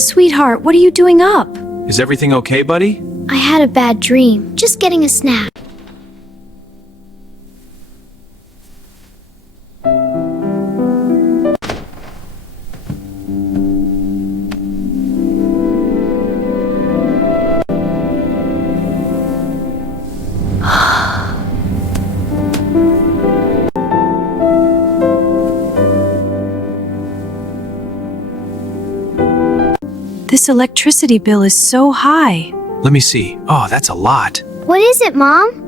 Sweetheart, what are you doing up? Is everything okay, buddy? I had a bad dream. Just getting a snack. This electricity bill is so high. Let me see. Oh, that's a lot. What is it, Mom?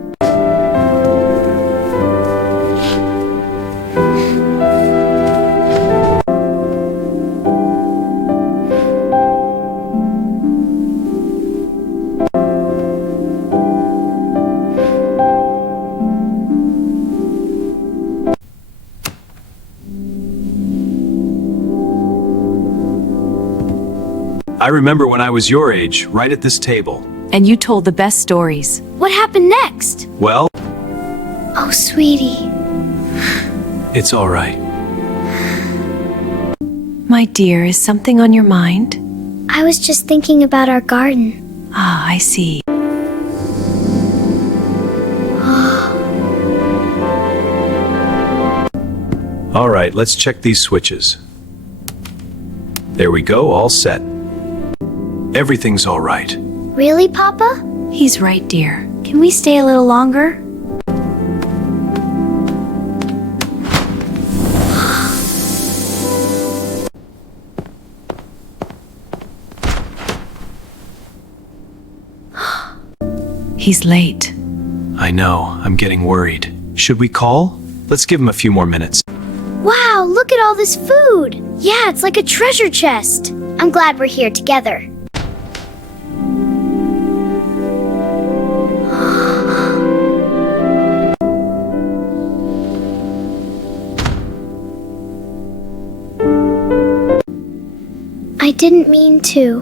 I remember when I was your age, right at this table. And you told the best stories. What happened next? Well, Oh, sweetie. it's all right. My dear, is something on your mind? I was just thinking about our garden. Ah, I see. All right, let's check these switches. There we go, all set. Everything's all right. Really, Papa? He's right, dear. Can we stay a little longer? He's late. I know, I'm getting worried. Should we call? Let's give him a few more minutes. Wow, look at all this food. Yeah, it's like a treasure chest. I'm glad we're here together. I didn't mean to.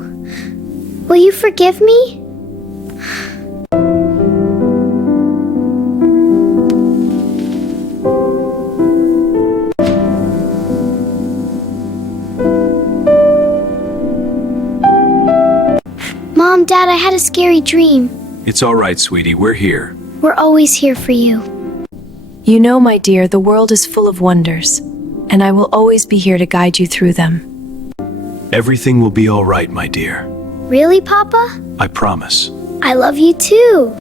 Will you forgive me? Mom, Dad, I had a scary dream. It's all right, sweetie, we're here. We're always here for you. You know, my dear, the world is full of wonders, and I will always be here to guide you through them. Everything will be all right, my dear. Really, Papa? I promise. I love you too.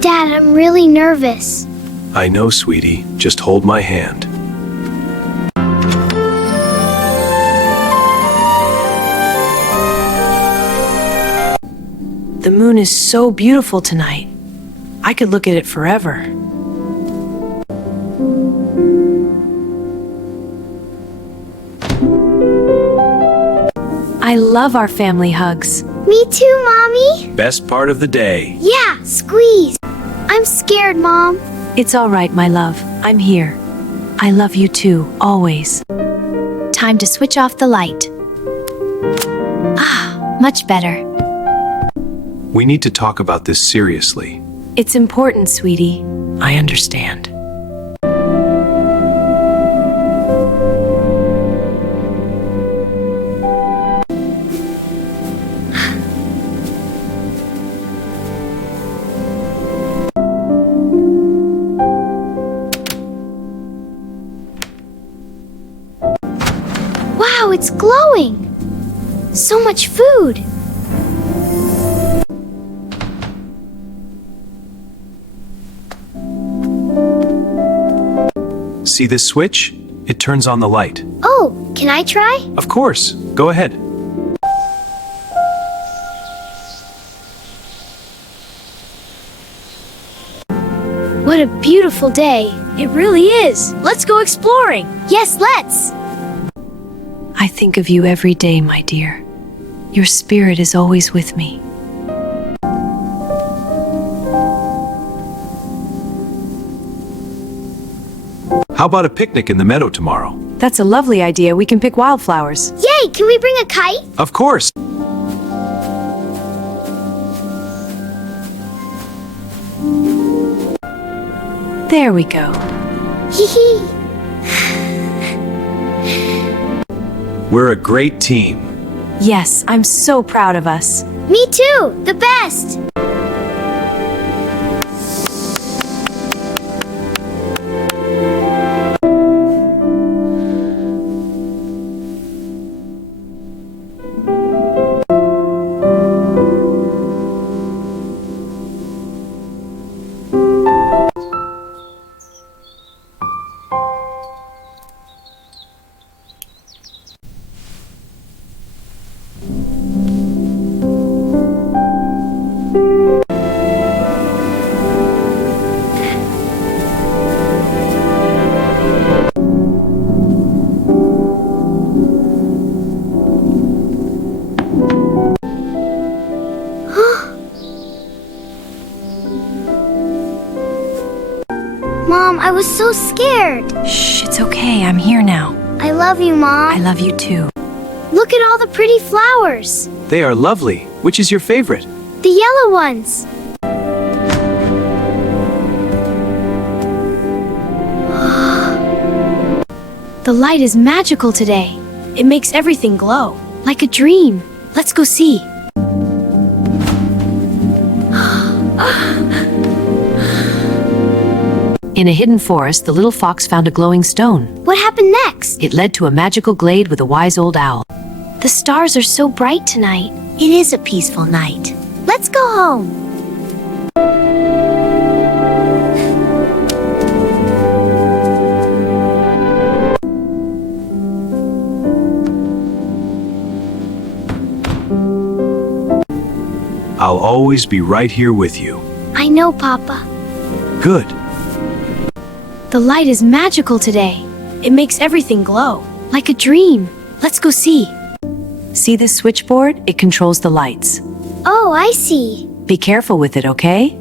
Dad, I'm really nervous. I know, sweetie. Just hold my hand. The moon is so beautiful tonight. I could look at it forever. I love our family hugs. Me too, Mommy. Best part of the day. Yeah, squeeze. I'm scared, Mom. It's all right, my love. I'm here. I love you too, always. Time to switch off the light. Ah, much better. We need to talk about this seriously. It's important, sweetie. I understand. Wow, it's glowing. So much food. See this switch? It turns on the light. Oh, can I try? Of course. Go ahead. What a beautiful day. It really is. Let's go exploring. Yes, let's. I think of you every day, my dear. Your spirit is always with me. How about a picnic in the meadow tomorrow? That's a lovely idea. We can pick wildflowers. Yay, can we bring a kite? Of course. There we go. Hee hee. We're a great team. Yes, I'm so proud of us. Me too! The best! Mom, I was so scared. Shh, it's okay. I'm here now. I love you, I Mom. love you too. Look at all the pretty flowers. They are lovely. Which is your favorite? The yellow ones. The light is magical today. It makes everything glow, like a dream. Let's go see. In a hidden forest, the little fox found a glowing stone. What happened next? It led to a magical glade with a wise old owl. The stars are so bright tonight. It is a peaceful night. Let's go home. I'll always be right here with you. I know, Papa. Good. The light is magical today. It makes everything glow, like a dream. Let's go see. See this switchboard? It controls the lights. Oh, I see. Be careful with it, okay?